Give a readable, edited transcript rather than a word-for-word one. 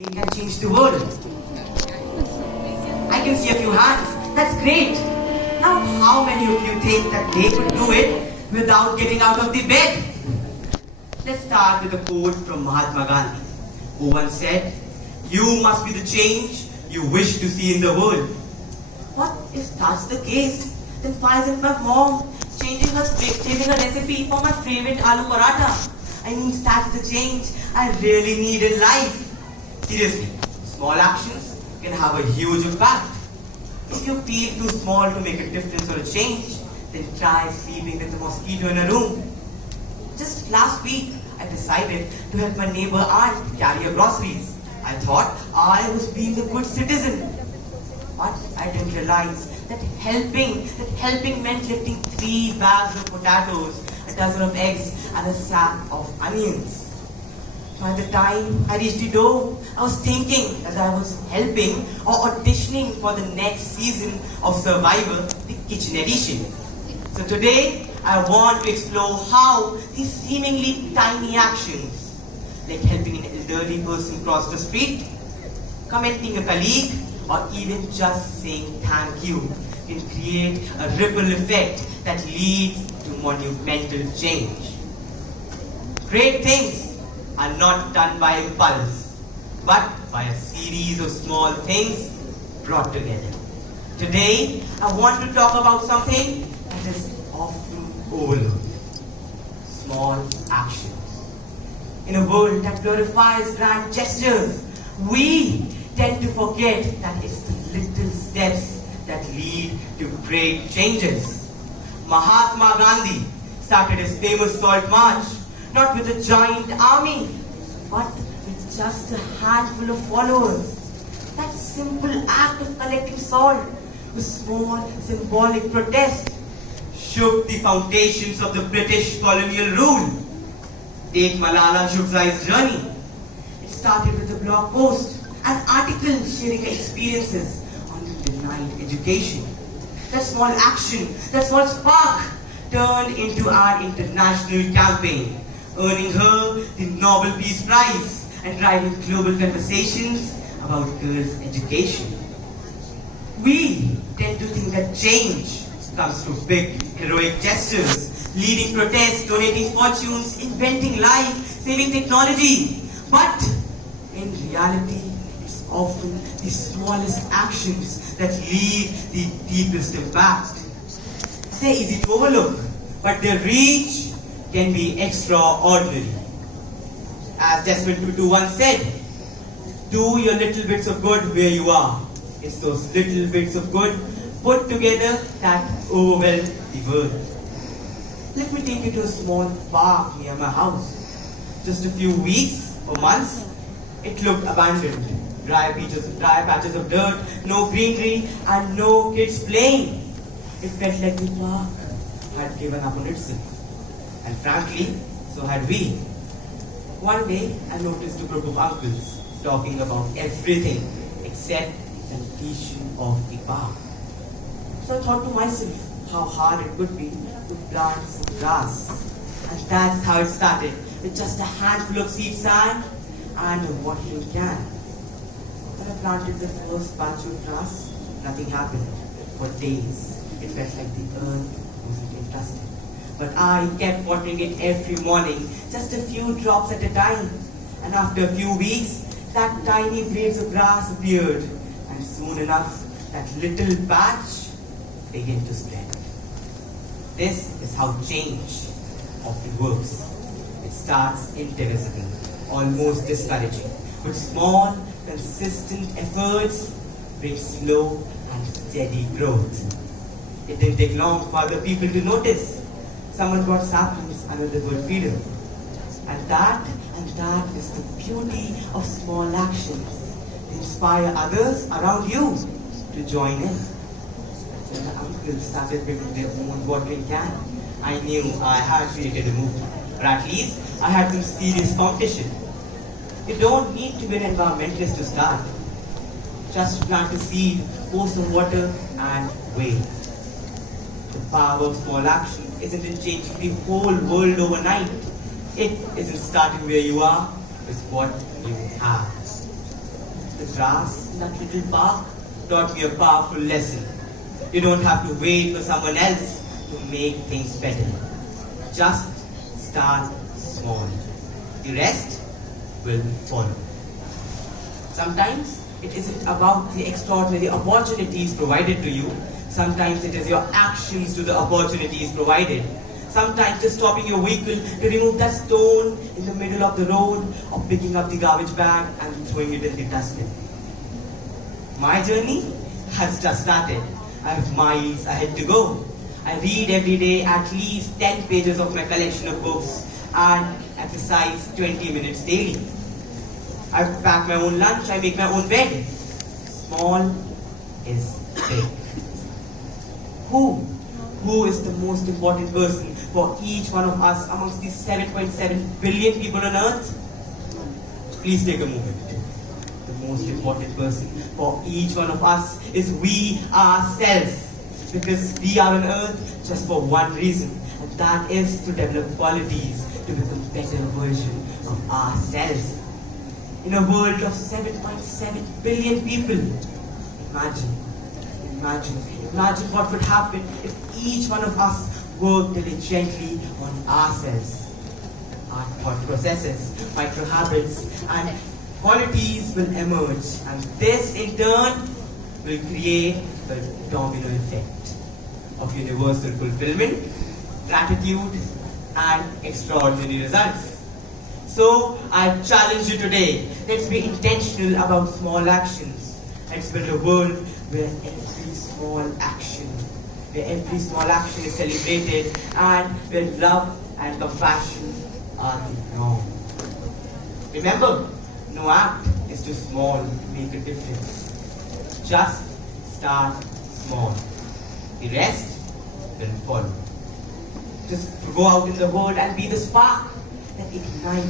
We can change the world. I can see a few hands. That's great. Now, how many of you think that they could do it without getting out of the bed? Let's start with a quote from Mahatma Gandhi, who once said, "You must be the change you wish to see in the world." What if that's the case? Then why isn't my mom changing her recipe for my favorite aloo paratha? I mean, that's the change I really need in life. Seriously, small actions can have a huge impact. If you feel too small to make a difference or a change, then try sleeping with a mosquito in a room. Just last week, I decided to help my neighbor aunt carry her groceries. I thought I was being a good citizen. But I didn't realize that helping meant lifting 3 bags of potatoes, a dozen of eggs, and a sack of onions. By the time I reached the door, I was thinking that I was helping or auditioning for the next season of Survivor, the Kitchen Edition. So today, I want to explore how these seemingly tiny actions, like helping an elderly person cross the street, commenting a colleague, or even just saying thank you, can create a ripple effect that leads to monumental change. Great things are not done by impulse, but by a series of small things brought together. Today, I want to talk about something that is often overlooked: small actions. In a world that glorifies grand gestures, we tend to forget that it's the little steps that lead to great changes. Mahatma Gandhi started his famous Salt March not with a giant army, but with just a handful of followers. That simple act of collecting salt, a small symbolic protest, shook the foundations of the British colonial rule. Take Malala Yousafzai's journey. It started with a blog post, an article sharing her experiences on denied education. That small action, that small spark, turned into our international campaign, earning her the Nobel Peace Prize and driving global conversations about girls' education. We tend to think that change comes through big, heroic gestures, leading protests, donating fortunes, inventing life, saving technology. But in reality, it's often the smallest actions that leave the deepest impact. They're easy to overlook, but their reach can be extraordinary. As Desmond Tutu once said, "Do your little bits of good where you are." It's those little bits of good put together that overwhelm the world. Let me take you to a small park near my house. Just a few weeks or months, it looked abandoned. Dry patches of dirt, no greenery, and no kids playing. It felt like the park had given up on itself. And frankly, so had we. One day, I noticed a group of uncles talking about everything except the condition of the park. So I thought to myself how hard it would be to plant some grass. And that's how it started, with just a handful of seed sand and a watering can. When I planted the first patch of grass, nothing happened. For days, it felt like the earth wasn't interested. But I kept watering it every morning, just a few drops at a time. And after a few weeks, that tiny blades of grass appeared. And soon enough, that little patch began to spread. This is how change often works. It starts indivisible, almost discouraging. But small, consistent efforts bring slow and steady growth. It didn't take long for other people to notice. Someone brought saplings, another got feeder. And that is the beauty of small actions. They inspire others around you to join in. When the uncles started building their own watering can, I knew I had created a movement. Or at least, I had some serious competition. You don't need to be an environmentalist to start. Just plant a seed, pour some water, and wait. The power of small action isn't in changing the whole world overnight. It is in starting where you are with what you have. The grass in that little park taught me a powerful lesson. You don't have to wait for someone else to make things better. Just start small. The rest will follow. Sometimes it isn't about the extraordinary opportunities provided to you. Sometimes it is your actions to the opportunities provided. Sometimes just stopping your vehicle to remove that stone in the middle of the road, or picking up the garbage bag and throwing it in the dustbin. My journey has just started. I have miles ahead to go. I read every day at least 10 pages of my collection of books and exercise 20 minutes daily. I pack my own lunch, I make my own bed. Small is big. Who is the most important person for each one of us amongst these 7.7 billion people on earth? Please take a moment. The most important person for each one of us is we ourselves. Because we are on earth just for one reason, and that is to develop qualities to become a better version of ourselves. In a world of 7.7 billion people, imagine what would happen if each one of us worked diligently on ourselves. Our thought processes, micro habits, and qualities will emerge, and this in turn will create the domino effect of universal fulfillment, gratitude, and extraordinary results. So I challenge you today, let's be intentional about small actions. Let's build a world where every small action is celebrated, and where love and compassion are the norm. Remember, no act is too small to make a difference. Just start small. The rest will follow. Just go out in the world and be the spark that ignites